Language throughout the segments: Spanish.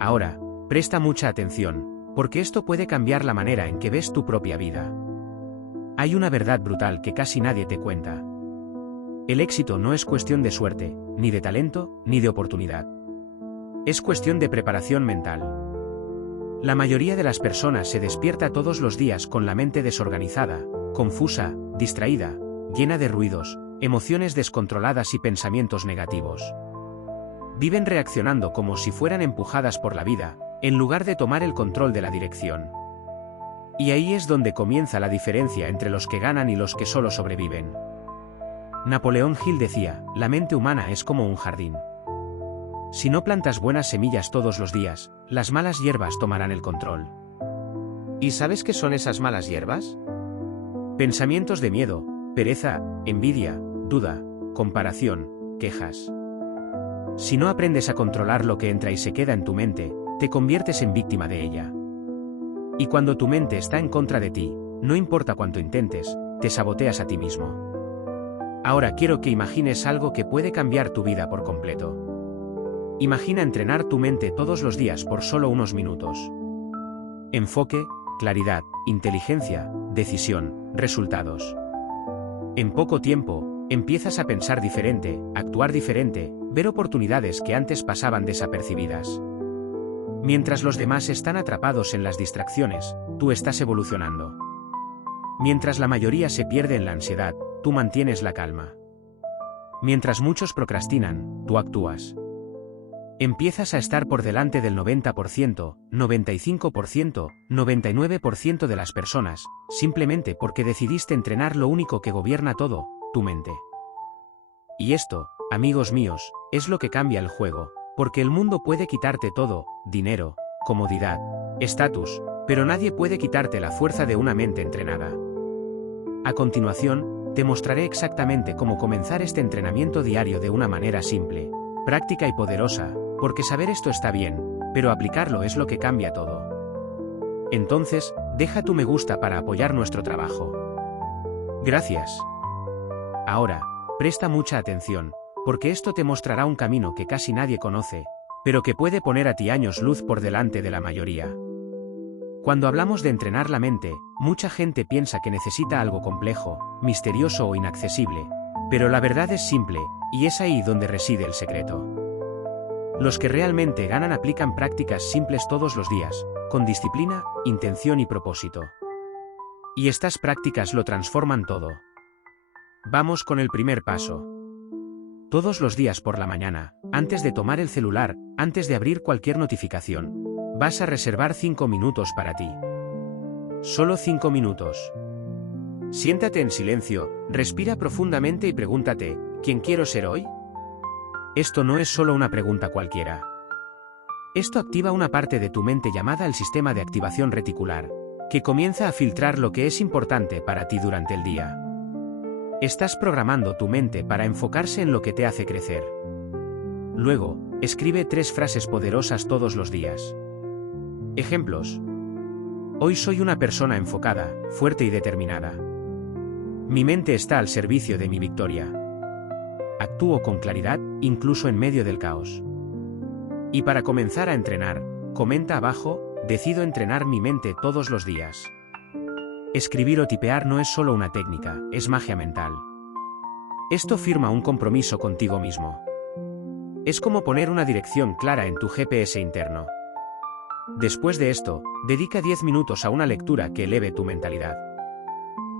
Ahora, presta mucha atención, porque esto puede cambiar la manera en que ves tu propia vida. Hay una verdad brutal que casi nadie te cuenta. El éxito no es cuestión de suerte, ni de talento, ni de oportunidad. Es cuestión de preparación mental. La mayoría de las personas se despierta todos los días con la mente desorganizada, confusa, distraída, llena de ruidos, emociones descontroladas y pensamientos negativos. Viven reaccionando como si fueran empujadas por la vida, en lugar de tomar el control de la dirección. Y ahí es donde comienza la diferencia entre los que ganan y los que solo sobreviven. Napoleón Hill decía, la mente humana es como un jardín. Si no plantas buenas semillas todos los días, las malas hierbas tomarán el control. ¿Y sabes qué son esas malas hierbas? Pensamientos de miedo, pereza, envidia, duda, comparación, quejas. Si no aprendes a controlar lo que entra y se queda en tu mente, te conviertes en víctima de ella. Y cuando tu mente está en contra de ti, no importa cuánto intentes, te saboteas a ti mismo. Ahora quiero que imagines algo que puede cambiar tu vida por completo. Imagina entrenar tu mente todos los días por solo unos minutos. Enfoque, claridad, inteligencia, decisión, resultados. En poco tiempo, empiezas a pensar diferente, actuar diferente, ver oportunidades que antes pasaban desapercibidas. Mientras los demás están atrapados en las distracciones, tú estás evolucionando. Mientras la mayoría se pierde en la ansiedad, tú mantienes la calma. Mientras muchos procrastinan, tú actúas. Empiezas a estar por delante del 90%, 95%, 99% de las personas, simplemente porque decidiste entrenar lo único que gobierna todo, tu mente. Y esto, amigos míos, es lo que cambia el juego, porque el mundo puede quitarte todo, dinero, comodidad, estatus, pero nadie puede quitarte la fuerza de una mente entrenada. A continuación, te mostraré exactamente cómo comenzar este entrenamiento diario de una manera simple, práctica y poderosa, porque saber esto está bien, pero aplicarlo es lo que cambia todo. Entonces, deja tu me gusta para apoyar nuestro trabajo. Gracias. Ahora, presta mucha atención, porque esto te mostrará un camino que casi nadie conoce, pero que puede poner a ti años luz por delante de la mayoría. Cuando hablamos de entrenar la mente, mucha gente piensa que necesita algo complejo, misterioso o inaccesible, pero la verdad es simple, y es ahí donde reside el secreto. Los que realmente ganan aplican prácticas simples todos los días, con disciplina, intención y propósito. Y estas prácticas lo transforman todo. Vamos con el primer paso. Todos los días por la mañana, antes de tomar el celular, antes de abrir cualquier notificación, vas a reservar 5 minutos para ti. Solo 5 minutos. Siéntate en silencio, respira profundamente y pregúntate, ¿quién quiero ser hoy? Esto no es solo una pregunta cualquiera. Esto activa una parte de tu mente llamada el sistema de activación reticular, que comienza a filtrar lo que es importante para ti durante el día. Estás programando tu mente para enfocarse en lo que te hace crecer. Luego, escribe 3 frases poderosas todos los días. Ejemplos. Hoy soy una persona enfocada, fuerte y determinada. Mi mente está al servicio de mi victoria. Actúo con claridad, incluso en medio del caos. Y para comenzar a entrenar, comenta abajo, decido entrenar mi mente todos los días. Escribir o tipear no es solo una técnica, es magia mental. Esto firma un compromiso contigo mismo. Es como poner una dirección clara en tu GPS interno. Después de esto, dedica 10 minutos a una lectura que eleve tu mentalidad.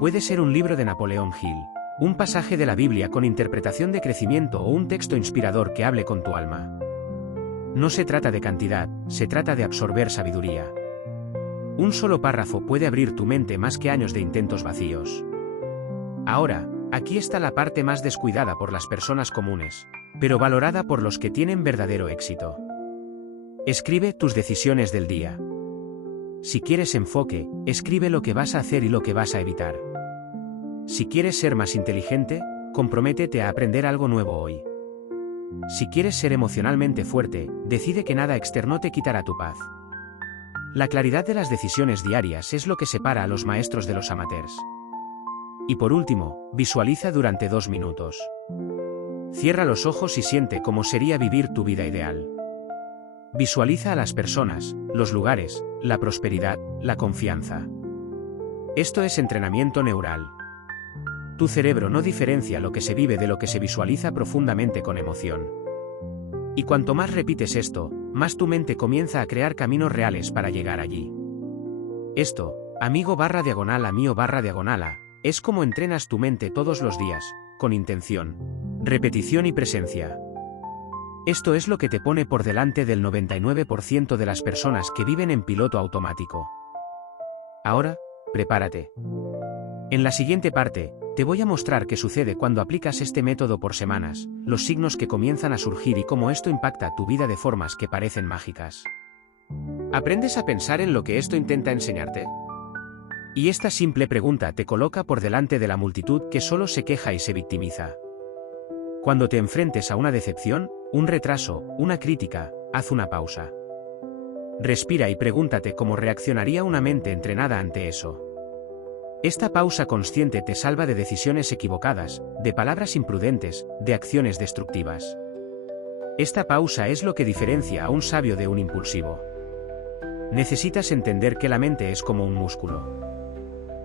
Puede ser un libro de Napoleón Hill, un pasaje de la Biblia con interpretación de crecimiento o un texto inspirador que hable con tu alma. No se trata de cantidad, se trata de absorber sabiduría. Un solo párrafo puede abrir tu mente más que años de intentos vacíos. Ahora, aquí está la parte más descuidada por las personas comunes, pero valorada por los que tienen verdadero éxito. Escribe tus decisiones del día. Si quieres enfoque, escribe lo que vas a hacer y lo que vas a evitar. Si quieres ser más inteligente, comprométete a aprender algo nuevo hoy. Si quieres ser emocionalmente fuerte, decide que nada externo te quitará tu paz. La claridad de las decisiones diarias es lo que separa a los maestros de los amateurs. Y por último, visualiza durante 2 minutos. Cierra los ojos y siente cómo sería vivir tu vida ideal. Visualiza a las personas, los lugares, la prosperidad, la confianza. Esto es entrenamiento neural. Tu cerebro no diferencia lo que se vive de lo que se visualiza profundamente con emoción. Y cuanto más repites esto, más tu mente comienza a crear caminos reales para llegar allí. Esto, amigo/amigo/, es como entrenas tu mente todos los días, con intención, repetición y presencia. Esto es lo que te pone por delante del 99% de las personas que viven en piloto automático. Ahora, prepárate. En la siguiente parte, te voy a mostrar qué sucede cuando aplicas este método por semanas, los signos que comienzan a surgir y cómo esto impacta tu vida de formas que parecen mágicas. ¿Aprendes a pensar en lo que esto intenta enseñarte? Y esta simple pregunta te coloca por delante de la multitud que solo se queja y se victimiza. Cuando te enfrentes a una decepción, un retraso, una crítica, haz una pausa. Respira y pregúntate cómo reaccionaría una mente entrenada ante eso. Esta pausa consciente te salva de decisiones equivocadas, de palabras imprudentes, de acciones destructivas. Esta pausa es lo que diferencia a un sabio de un impulsivo. Necesitas entender que la mente es como un músculo.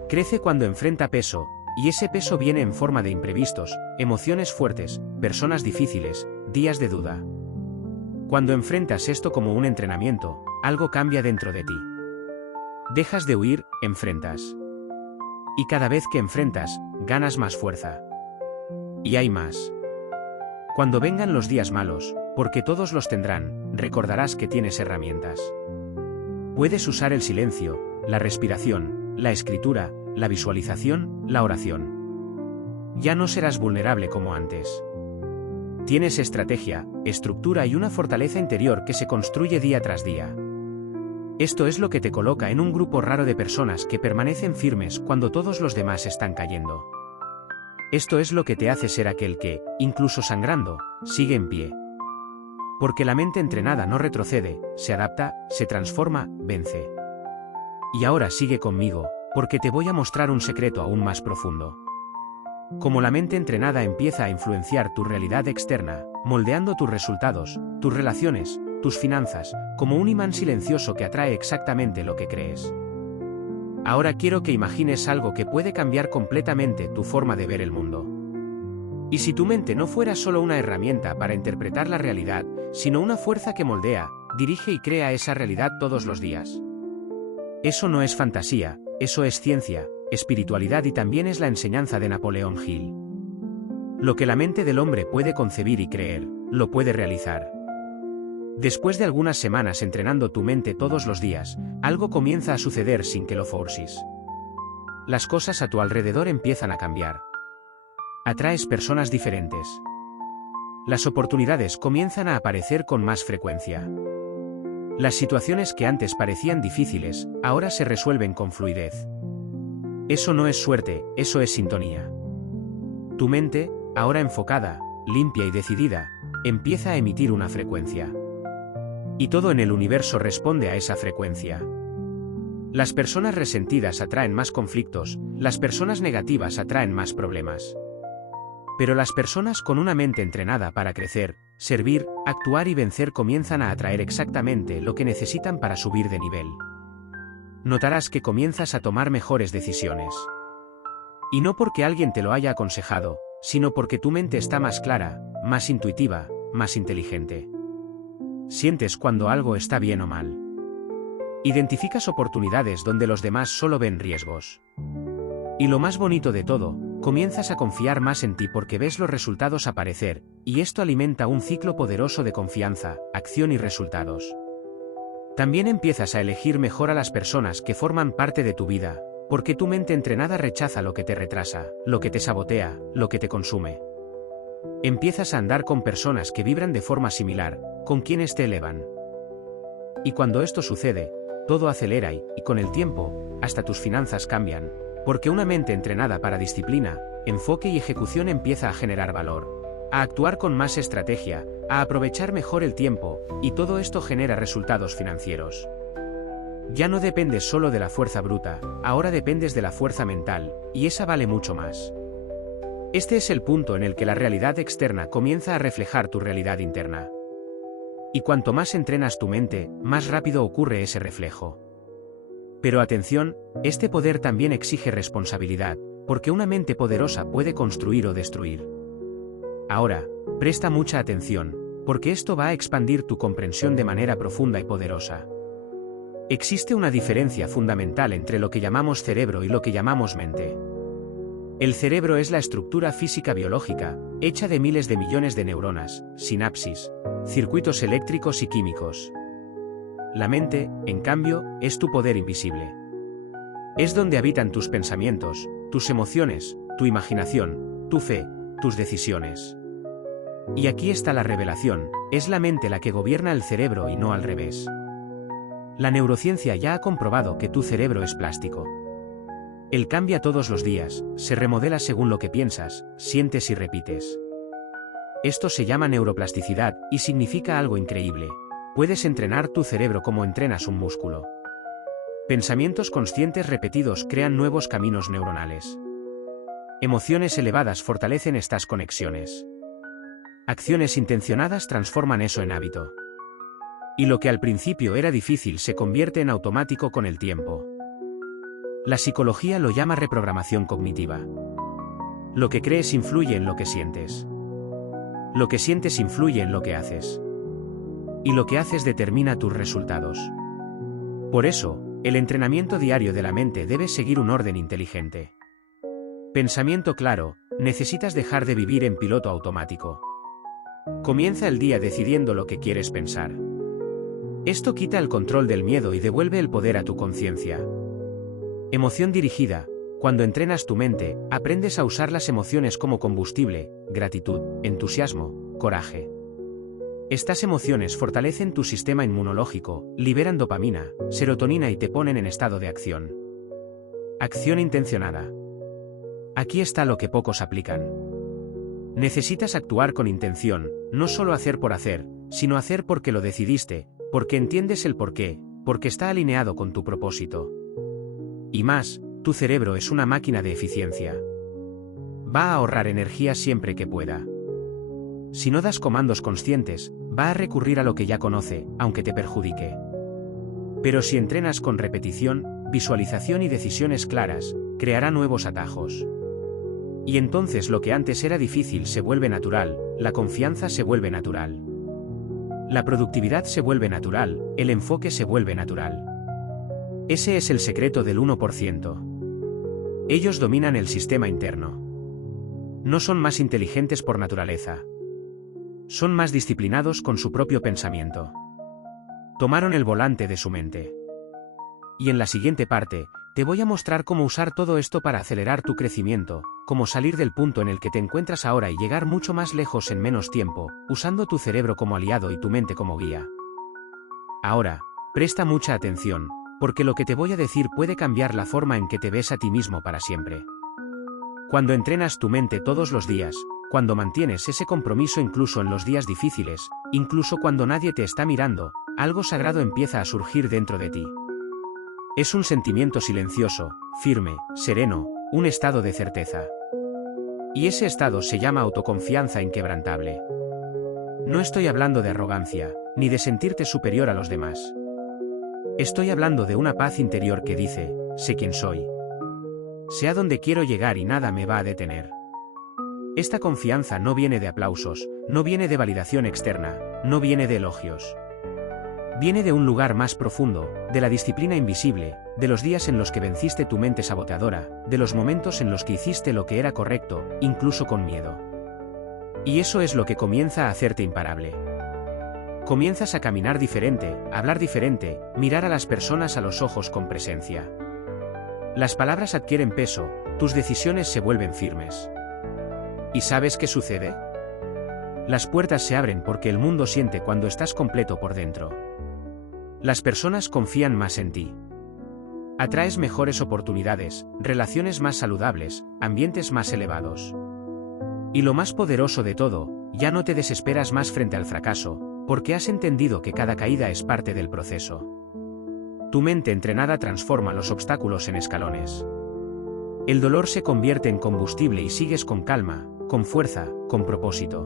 Crece cuando enfrenta peso, y ese peso viene en forma de imprevistos, emociones fuertes, personas difíciles, días de duda. Cuando enfrentas esto como un entrenamiento, algo cambia dentro de ti. Dejas de huir, enfrentas. Y cada vez que enfrentas, ganas más fuerza. Y hay más. Cuando vengan los días malos, porque todos los tendrán, recordarás que tienes herramientas. Puedes usar el silencio, la respiración, la escritura, la visualización, la oración. Ya no serás vulnerable como antes. Tienes estrategia, estructura y una fortaleza interior que se construye día tras día. Esto es lo que te coloca en un grupo raro de personas que permanecen firmes cuando todos los demás están cayendo. Esto es lo que te hace ser aquel que, incluso sangrando, sigue en pie. Porque la mente entrenada no retrocede, se adapta, se transforma, vence. Y ahora sigue conmigo, porque te voy a mostrar un secreto aún más profundo. Como la mente entrenada empieza a influenciar tu realidad externa, moldeando tus resultados, tus relaciones, tus finanzas, como un imán silencioso que atrae exactamente lo que crees. Ahora quiero que imagines algo que puede cambiar completamente tu forma de ver el mundo. Y si tu mente no fuera solo una herramienta para interpretar la realidad, sino una fuerza que moldea, dirige y crea esa realidad todos los días. Eso no es fantasía, eso es ciencia, espiritualidad y también es la enseñanza de Napoleón Hill. Lo que la mente del hombre puede concebir y creer, lo puede realizar. Después de algunas semanas entrenando tu mente todos los días, algo comienza a suceder sin que lo forces. Las cosas a tu alrededor empiezan a cambiar. Atraes personas diferentes. Las oportunidades comienzan a aparecer con más frecuencia. Las situaciones que antes parecían difíciles, ahora se resuelven con fluidez. Eso no es suerte, eso es sintonía. Tu mente, ahora enfocada, limpia y decidida, empieza a emitir una frecuencia. Y todo en el universo responde a esa frecuencia. Las personas resentidas atraen más conflictos, las personas negativas atraen más problemas. Pero las personas con una mente entrenada para crecer, servir, actuar y vencer comienzan a atraer exactamente lo que necesitan para subir de nivel. Notarás que comienzas a tomar mejores decisiones. Y no porque alguien te lo haya aconsejado, sino porque tu mente está más clara, más intuitiva, más inteligente. Sientes cuando algo está bien o mal. Identificas oportunidades donde los demás solo ven riesgos. Y lo más bonito de todo, comienzas a confiar más en ti porque ves los resultados aparecer, y esto alimenta un ciclo poderoso de confianza, acción y resultados. También empiezas a elegir mejor a las personas que forman parte de tu vida, porque tu mente entrenada rechaza lo que te retrasa, lo que te sabotea, lo que te consume. Empiezas a andar con personas que vibran de forma similar, con quienes te elevan. Y cuando esto sucede, todo acelera y, con el tiempo, hasta tus finanzas cambian, porque una mente entrenada para disciplina, enfoque y ejecución empieza a generar valor, a actuar con más estrategia, a aprovechar mejor el tiempo, y todo esto genera resultados financieros. Ya no dependes solo de la fuerza bruta, ahora dependes de la fuerza mental, y esa vale mucho más. Este es el punto en el que la realidad externa comienza a reflejar tu realidad interna. Y cuanto más entrenas tu mente, más rápido ocurre ese reflejo. Pero atención, este poder también exige responsabilidad, porque una mente poderosa puede construir o destruir. Ahora, presta mucha atención, porque esto va a expandir tu comprensión de manera profunda y poderosa. Existe una diferencia fundamental entre lo que llamamos cerebro y lo que llamamos mente. El cerebro es la estructura física biológica, hecha de miles de millones de neuronas, sinapsis, circuitos eléctricos y químicos. La mente, en cambio, es tu poder invisible. Es donde habitan tus pensamientos, tus emociones, tu imaginación, tu fe, tus decisiones. Y aquí está la revelación, es la mente la que gobierna el cerebro y no al revés. La neurociencia ya ha comprobado que tu cerebro es plástico. Él cambia todos los días, se remodela según lo que piensas, sientes y repites. Esto se llama neuroplasticidad, y significa algo increíble. Puedes entrenar tu cerebro como entrenas un músculo. Pensamientos conscientes repetidos crean nuevos caminos neuronales. Emociones elevadas fortalecen estas conexiones. Acciones intencionadas transforman eso en hábito. Y lo que al principio era difícil se convierte en automático con el tiempo. La psicología lo llama reprogramación cognitiva. Lo que crees influye en lo que sientes. Lo que sientes influye en lo que haces. Y lo que haces determina tus resultados. Por eso, el entrenamiento diario de la mente debe seguir un orden inteligente. Pensamiento claro, necesitas dejar de vivir en piloto automático. Comienza el día decidiendo lo que quieres pensar. Esto quita el control del miedo y devuelve el poder a tu conciencia. Emoción dirigida. Cuando entrenas tu mente, aprendes a usar las emociones como combustible, gratitud, entusiasmo, coraje. Estas emociones fortalecen tu sistema inmunológico, liberan dopamina, serotonina y te ponen en estado de acción. Acción intencionada. Aquí está lo que pocos aplican. Necesitas actuar con intención, no solo hacer por hacer, sino hacer porque lo decidiste, porque entiendes el porqué, porque está alineado con tu propósito. Y más, tu cerebro es una máquina de eficiencia. Va a ahorrar energía siempre que pueda. Si no das comandos conscientes, va a recurrir a lo que ya conoce, aunque te perjudique. Pero si entrenas con repetición, visualización y decisiones claras, creará nuevos atajos. Y entonces lo que antes era difícil se vuelve natural, la confianza se vuelve natural. La productividad se vuelve natural, el enfoque se vuelve natural. Ese es el secreto del 1%. Ellos dominan el sistema interno. No son más inteligentes por naturaleza. Son más disciplinados con su propio pensamiento. Tomaron el volante de su mente. Y en la siguiente parte, te voy a mostrar cómo usar todo esto para acelerar tu crecimiento, cómo salir del punto en el que te encuentras ahora y llegar mucho más lejos en menos tiempo, usando tu cerebro como aliado y tu mente como guía. Ahora, presta mucha atención, porque lo que te voy a decir puede cambiar la forma en que te ves a ti mismo para siempre. Cuando entrenas tu mente todos los días, cuando mantienes ese compromiso incluso en los días difíciles, incluso cuando nadie te está mirando, algo sagrado empieza a surgir dentro de ti. Es un sentimiento silencioso, firme, sereno, un estado de certeza. Y ese estado se llama autoconfianza inquebrantable. No estoy hablando de arrogancia, ni de sentirte superior a los demás. Estoy hablando de una paz interior que dice, sé quién soy. Sé a dónde quiero llegar y nada me va a detener. Esta confianza no viene de aplausos, no viene de validación externa, no viene de elogios. Viene de un lugar más profundo, de la disciplina invisible, de los días en los que venciste tu mente saboteadora, de los momentos en los que hiciste lo que era correcto, incluso con miedo. Y eso es lo que comienza a hacerte imparable. Comienzas a caminar diferente, hablar diferente, mirar a las personas a los ojos con presencia. Las palabras adquieren peso, tus decisiones se vuelven firmes. ¿Y sabes qué sucede? Las puertas se abren porque el mundo siente cuando estás completo por dentro. Las personas confían más en ti. Atraes mejores oportunidades, relaciones más saludables, ambientes más elevados. Y lo más poderoso de todo, ya no te desesperas más frente al fracaso, porque has entendido que cada caída es parte del proceso. Tu mente entrenada transforma los obstáculos en escalones. El dolor se convierte en combustible y sigues con calma, con fuerza, con propósito.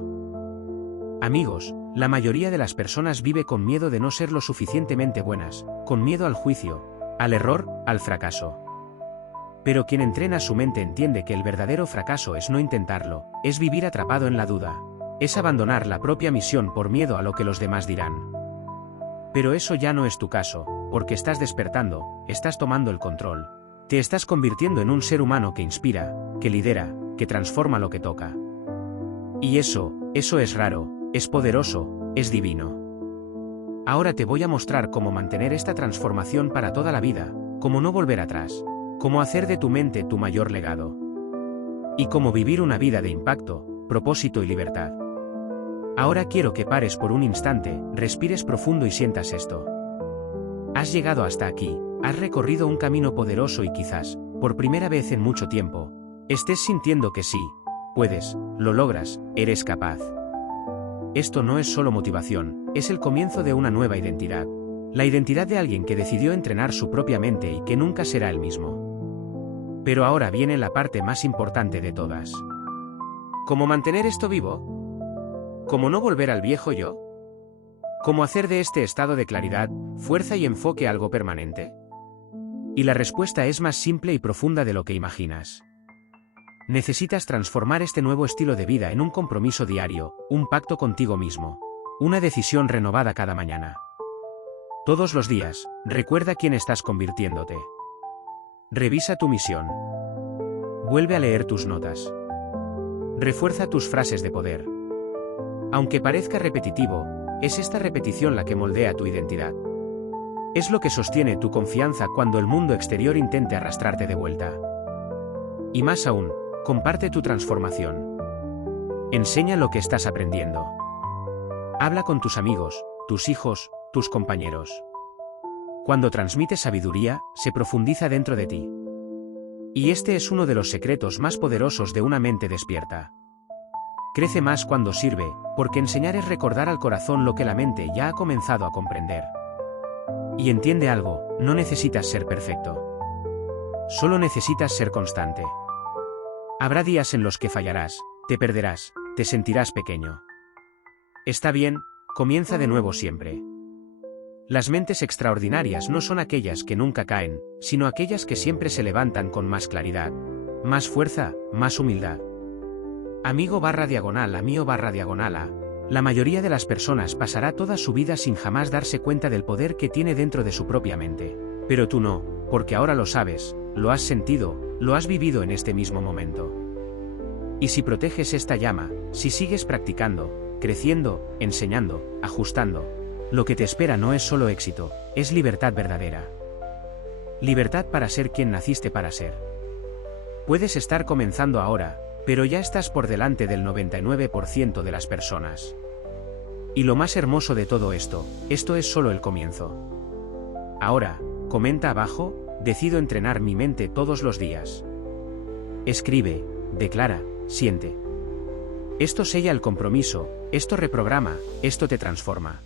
Amigos, la mayoría de las personas vive con miedo de no ser lo suficientemente buenas, con miedo al juicio, al error, al fracaso. Pero quien entrena su mente entiende que el verdadero fracaso es no intentarlo, es vivir atrapado en la duda, es abandonar la propia misión por miedo a lo que los demás dirán. Pero eso ya no es tu caso, porque estás despertando, estás tomando el control. Te estás convirtiendo en un ser humano que inspira, que lidera, que transforma lo que toca. Y eso es raro, es poderoso, es divino. Ahora te voy a mostrar cómo mantener esta transformación para toda la vida, cómo no volver atrás, cómo hacer de tu mente tu mayor legado. Y cómo vivir una vida de impacto, propósito y libertad. Ahora quiero que pares por un instante, respires profundo y sientas esto. Has llegado hasta aquí, has recorrido un camino poderoso y quizás, por primera vez en mucho tiempo, estés sintiendo que sí, puedes, lo logras, eres capaz. Esto no es solo motivación, es el comienzo de una nueva identidad. La identidad de alguien que decidió entrenar su propia mente y que nunca será el mismo. Pero ahora viene la parte más importante de todas. ¿Cómo mantener esto vivo? ¿Cómo no volver al viejo yo? ¿Cómo hacer de este estado de claridad, fuerza y enfoque algo permanente? Y la respuesta es más simple y profunda de lo que imaginas. Necesitas transformar este nuevo estilo de vida en un compromiso diario, un pacto contigo mismo, una decisión renovada cada mañana. Todos los días, recuerda quién estás convirtiéndote. Revisa tu misión. Vuelve a leer tus notas. Refuerza tus frases de poder. Aunque parezca repetitivo, es esta repetición la que moldea tu identidad. Es lo que sostiene tu confianza cuando el mundo exterior intente arrastrarte de vuelta. Y más aún, comparte tu transformación. Enseña lo que estás aprendiendo. Habla con tus amigos, tus hijos, tus compañeros. Cuando transmites sabiduría, se profundiza dentro de ti. Y este es uno de los secretos más poderosos de una mente despierta. Crece más cuando sirve, porque enseñar es recordar al corazón lo que la mente ya ha comenzado a comprender. Y entiende algo, no necesitas ser perfecto. Solo necesitas ser constante. Habrá días en los que fallarás, te perderás, te sentirás pequeño. Está bien, comienza de nuevo siempre. Las mentes extraordinarias no son aquellas que nunca caen, sino aquellas que siempre se levantan con más claridad, más fuerza, más humildad. Amigo/A, la mayoría de las personas pasará toda su vida sin jamás darse cuenta del poder que tiene dentro de su propia mente. Pero tú no, porque ahora lo sabes, lo has sentido, lo has vivido en este mismo momento. Y si proteges esta llama, si sigues practicando, creciendo, enseñando, ajustando, lo que te espera no es solo éxito, es libertad verdadera. Libertad para ser quien naciste para ser. Puedes estar comenzando ahora, pero ya estás por delante del 99% de las personas. Y lo más hermoso de todo esto es solo el comienzo. Ahora, comenta abajo, decido entrenar mi mente todos los días. Escribe, declara, siente. Esto sella el compromiso, esto reprograma, esto te transforma.